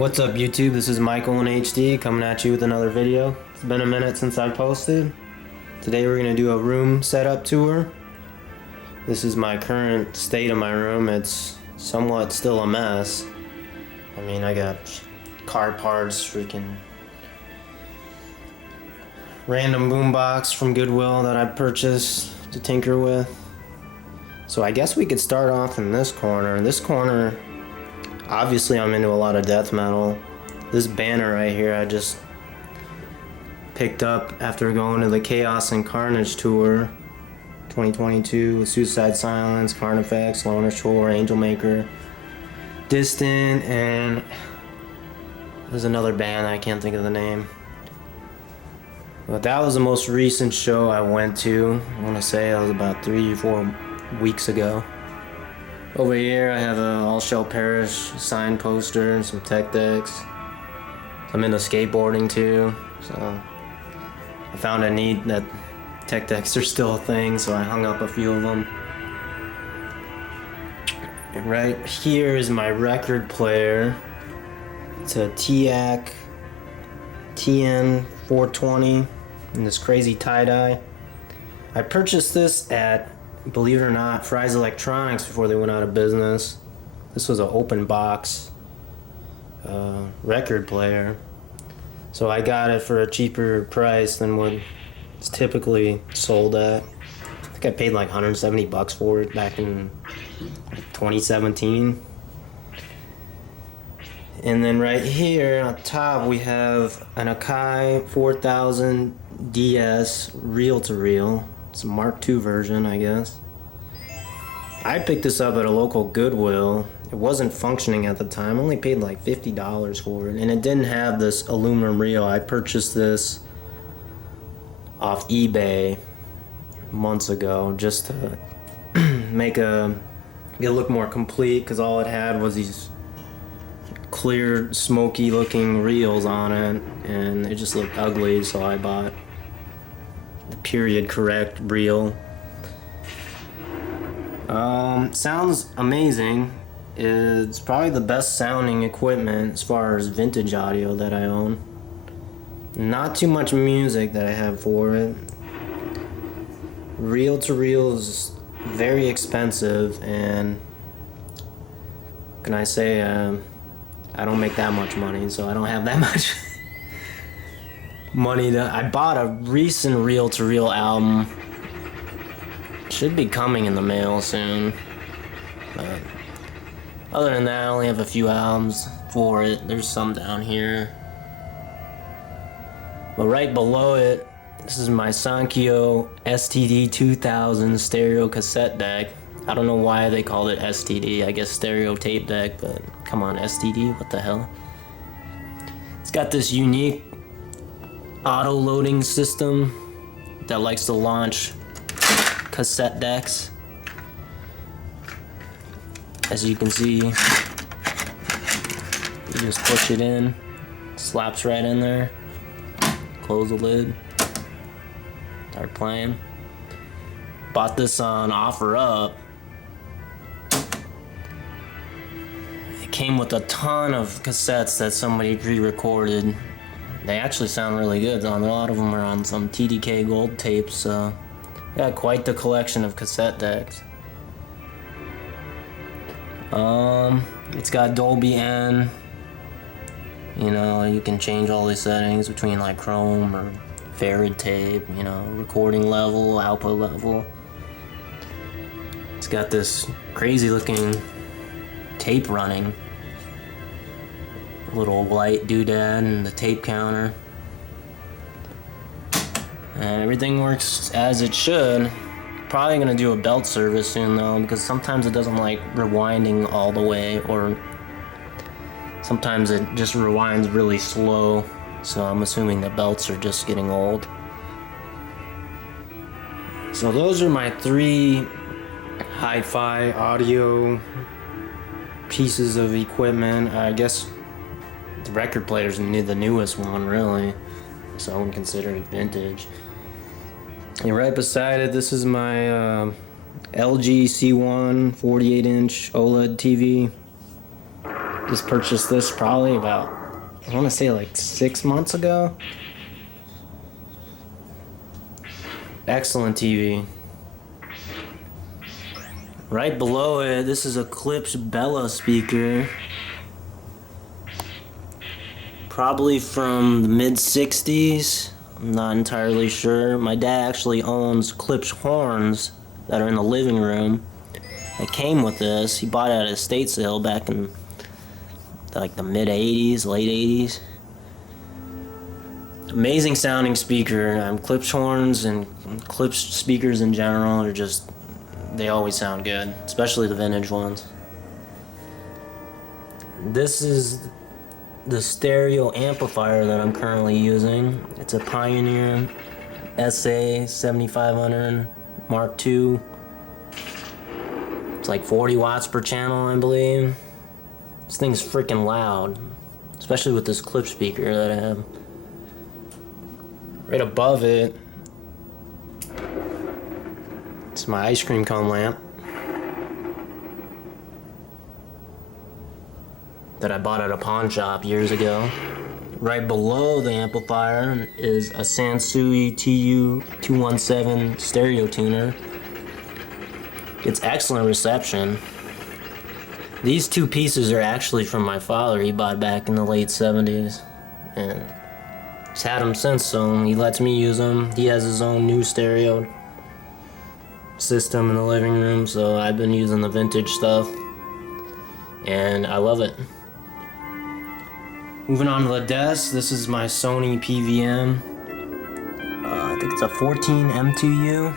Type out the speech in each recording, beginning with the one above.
What's up YouTube, this is Michael in HD coming at you with another video. It's been a minute since I posted. Today we're going to do a room setup tour. This is my current state of my room. It's somewhat still a mess. I mean, I got car parts, freaking random boombox from Goodwill that I purchased to tinker with. So I guess we could start off in this corner. Obviously, I'm into a lot of death metal. This banner right here I just picked up after going to the Chaos and Carnage tour 2022 with Suicide Silence, Carnifex, Loner Shore, Angel Maker, Distant, and there's another band I can't think of the name. But that was the most recent show I went to. I want to say that was about 3-4 weeks ago. Over here I have a All Shall Perish signed poster and some tech decks. I'm into skateboarding too, so I found a need that tech decks are still a thing, so I hung up a few of them. And right here is my record player. It's a TAC TN420 in this crazy tie-dye. I purchased this at, believe it or not, Fry's Electronics before they went out of business. This was an open box record player, so I got it for a cheaper price than what it's typically sold at. I think I paid like $170 for it back in 2017. And then right here on top we have an Akai 4000 DS reel-to-reel. It's a Mark II version, I guess. I picked this up at a local Goodwill. It wasn't functioning at the time. I only paid like $50 for it. And it didn't have this aluminum reel. I purchased this off eBay months ago just to make it look more complete, because all it had was these clear, smoky looking reels on it, and it just looked ugly, so I bought the period correct reel. Sounds amazing. It's probably the best sounding equipment as far as vintage audio that I own. Not too much music that I have for it. Reel to reel is very expensive, and can I say I don't make that much money, so I don't have that much money. I bought a recent reel-to-reel album. Should be coming in the mail soon. But other than that, I only have a few albums for it. There's some down here. But right below it, this is my Sankyo STD 2000 stereo cassette deck. I don't know why they called it STD. I guess stereo tape deck, but come on, STD, what the hell? It's got this unique auto-loading system that likes to launch cassette decks. As you can see, you just push it in, slaps right in there, close the lid, start playing. Bought this on OfferUp. It came with a ton of cassettes that somebody pre-recorded. They actually sound really good. A lot of them are on some TDK gold tapes, so yeah, quite the collection of cassette decks. It's got Dolby N. You know, you can change all these settings between like Chrome or Farad tape, you know, recording level, output level. It's got this crazy looking tape running. A little light doodad and the tape counter. And everything works as it should. Probably gonna do a belt service soon though, because sometimes it doesn't like rewinding all the way, or sometimes it just rewinds really slow. So I'm assuming the belts are just getting old. So those are my 3 hi-fi audio pieces of equipment. I guess the record player's the newest one, really, so I wouldn't consider it vintage. And right beside it, this is my LG C1 48-inch OLED TV. Just purchased this probably about, I want to say like 6 months ago. Excellent TV. Right below it, this is a Klipsch Bella speaker. Probably from the mid-60s. I'm not entirely sure. My dad actually owns Klipsch horns that are in the living room. That came with this. He bought it at a estate sale back in like the mid-80s, late 80s. Amazing sounding speaker. Klipsch horns and Klipsch speakers in general are just, they always sound good, especially the vintage ones. This is the stereo amplifier that I'm currently using. It's a Pioneer SA 7500 Mark II. It's like 40 watts per channel, I believe. This thing's freaking loud, especially with this Klipsch speaker that I have. Right above it, it's my ice cream cone lamp that I bought at a pawn shop years ago. Right below the amplifier is a Sansui TU-217 stereo tuner. It's excellent reception. These two pieces are actually from my father. He bought back in the late 70s. And he's had them since, so he lets me use them. He has his own new stereo system in the living room, so I've been using the vintage stuff. And I love it. Moving on to the desk, this is my Sony PVM. I think it's a 14 M2U.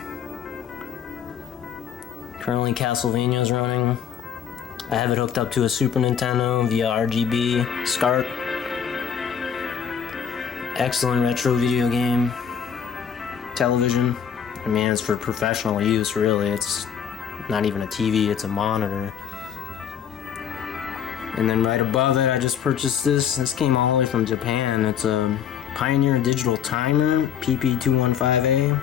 Currently Castlevania is running. I have it hooked up to a Super Nintendo via RGB SCART. Excellent retro video game. Television. I mean, it's for professional use, really. It's not even a TV, it's a monitor. And then right above it, I just purchased this. This came all the way from Japan. It's a Pioneer Digital Timer, PP215A.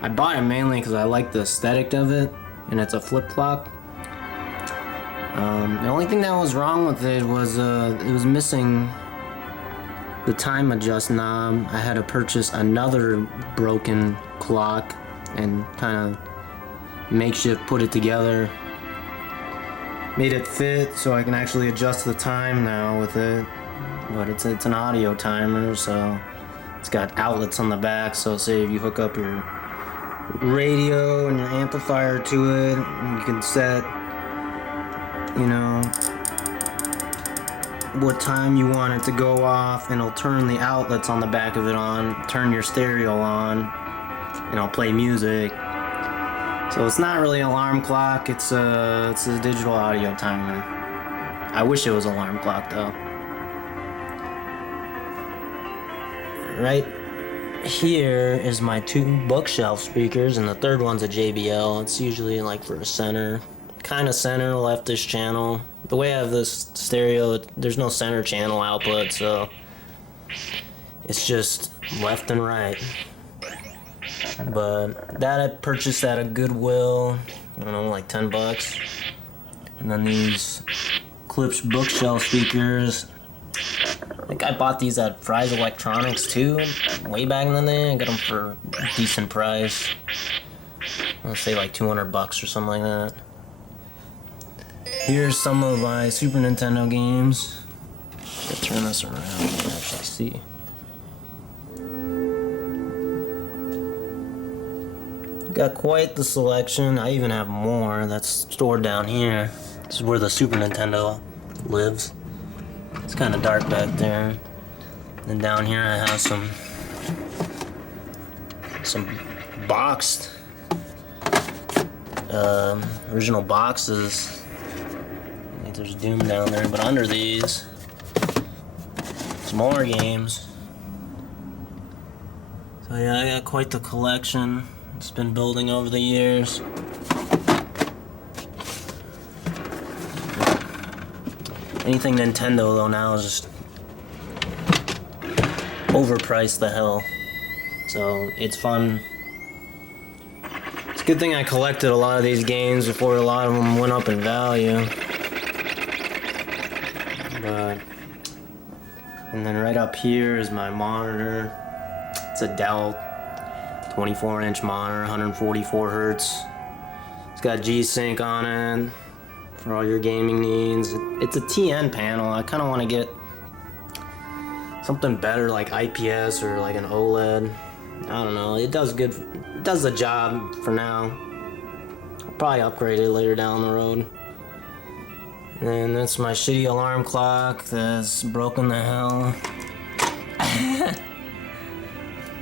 I bought it mainly because I like the aesthetic of it, and it's a flip clock. The only thing that was wrong with it was it was missing the time adjust knob. I had to purchase another broken clock and kind of makeshift put it together. Made it fit so I can actually adjust the time now with it. But it's an audio timer, so it's got outlets on the back, so say if you hook up your radio and your amplifier to it, you can set, you know, what time you want it to go off, and it'll turn the outlets on the back of it on, turn your stereo on, and it'll play music. So it's not really an alarm clock, it's a digital audio timer. I wish it was an alarm clock though. Right here is my two bookshelf speakers, and the third one's a JBL. It's usually like for a center, kind of center leftish channel. The way I have this stereo, there's no center channel output, so it's just left and right. But that I purchased at a Goodwill, I don't know, like $10. And then these Klipsch bookshelf speakers, I think I bought these at Fry's Electronics too, way back in the day. I got them for a decent price. I'll say like $200 or something like that. Here's some of my Super Nintendo games. I'll turn this around so you can actually see. Got quite the selection. I even have more that's stored down here. This is where the Super Nintendo lives. It's kind of dark back there. And down here I have some boxed original boxes. I think there's Doom down there, but under these, some more games. So yeah, I got quite the collection. It's been building over the years. Anything Nintendo though now is just overpriced the hell. So it's fun. It's a good thing I collected a lot of these games before a lot of them went up in value. But, and then right up here is my monitor. It's a Dell 24-inch monitor, 144 hertz. It's got G-Sync on it for all your gaming needs. It's a TN panel. I kind of want to get something better like IPS or like an OLED. I don't know. It does good. It does the job for now. I'll probably upgrade it later down the road. And that's my shitty alarm clock that's broken the hell.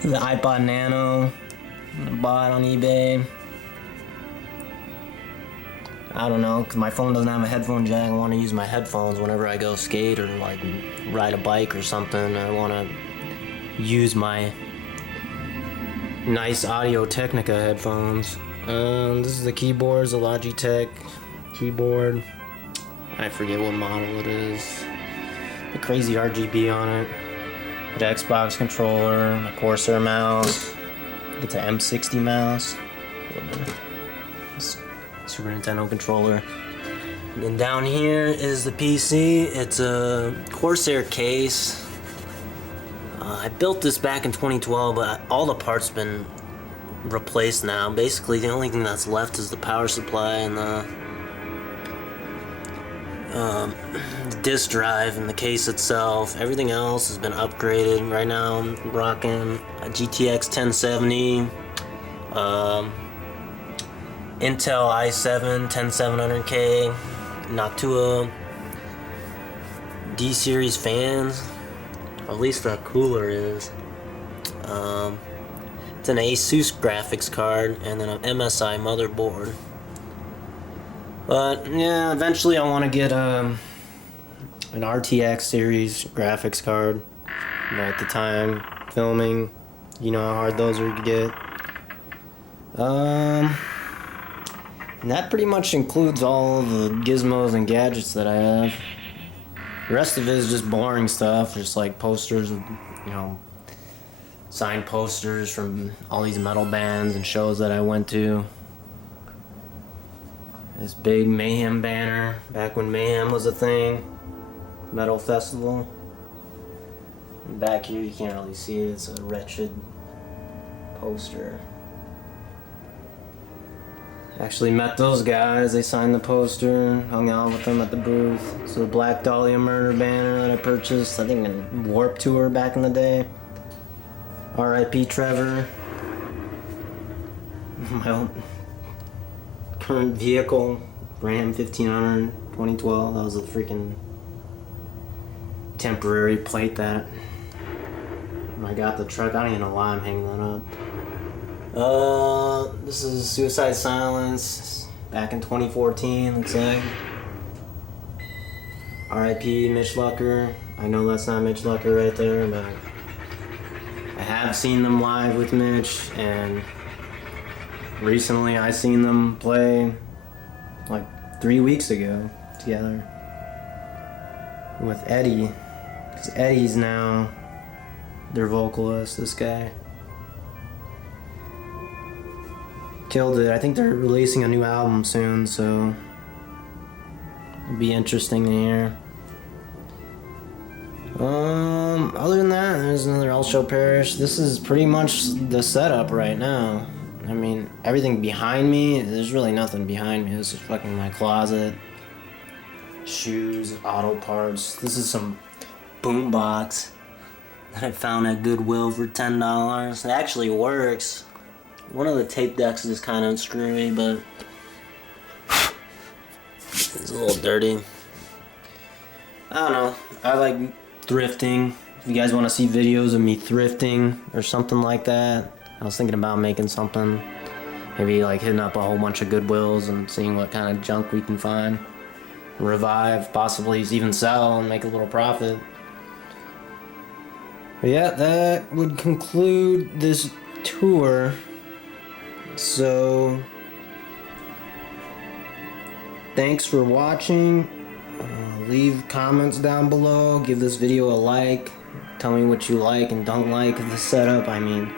The iPod Nano I bought on eBay. I don't know, because my phone doesn't have a headphone jack. I want to use my headphones whenever I go skate or like ride a bike or something. I want to use my nice Audio Technica headphones. This is the keyboard, it's a Logitech keyboard. I forget what model it is. The crazy RGB on it. The Xbox controller, the Corsair mouse. It's an M60 mouse. Super Nintendo controller. And then down here is the PC. It's a Corsair case. I built this back in 2012, but all the parts have been replaced now. Basically, the only thing that's left is the power supply and the disk drive and the case itself. Everything else has been upgraded. Right now, I'm rocking a GTX 1070. Intel i7 10700K, Noctua D-series fans, or at least the cooler is. It's an Asus graphics card, and then an MSI motherboard. But yeah, eventually I want to get an RTX series graphics card. But at the time filming, you know how hard those are to get. And that pretty much includes all the gizmos and gadgets that I have. The rest of it is just boring stuff, just like posters, you know, signed posters from all these metal bands and shows that I went to. This big Mayhem banner, back when Mayhem was a thing. Metal festival. And back here you can't really see it, it's a wretched poster. Actually met those guys, they signed the poster, hung out with them at the booth. So the Black Dahlia Murder banner that I purchased, I think in Warped Tour back in the day. R.I.P. Trevor. My own current vehicle, Ram 1500, 2012. That was a freaking temporary plate that I got the truck. I don't even know why I'm hanging that up. This is Suicide Silence, back in 2014, looks like. R.I.P. Mitch Lucker. I know that's not Mitch Lucker right there, but I have seen them live with Mitch, and recently I seen them play like 3 weeks ago together with Eddie, because Eddie's now their vocalist, this guy. Killed it. I think they're releasing a new album soon, so it'll be interesting to hear. Other than that, there's another I'll Show Parish. This is pretty much the setup right now. I mean, everything behind me, there's really nothing behind me. This is fucking my closet. Shoes, auto parts. This is some boombox that I found at Goodwill for $10. It actually works. One of the tape decks is kind of screwy, but it's a little dirty. I don't know. I like thrifting. If you guys want to see videos of me thrifting or something like that, I was thinking about making something. Maybe like hitting up a whole bunch of Goodwills and seeing what kind of junk we can find. Revive, possibly even sell and make a little profit. But yeah, that would conclude this tour. So, thanks for watching. Leave comments down below. Give this video a like. Tell me what you like and don't like of the setup. I mean,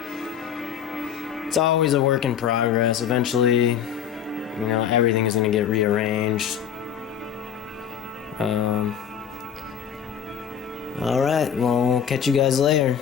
it's always a work in progress. Eventually, you know, everything is going to get rearranged. Alright, well, catch you guys later.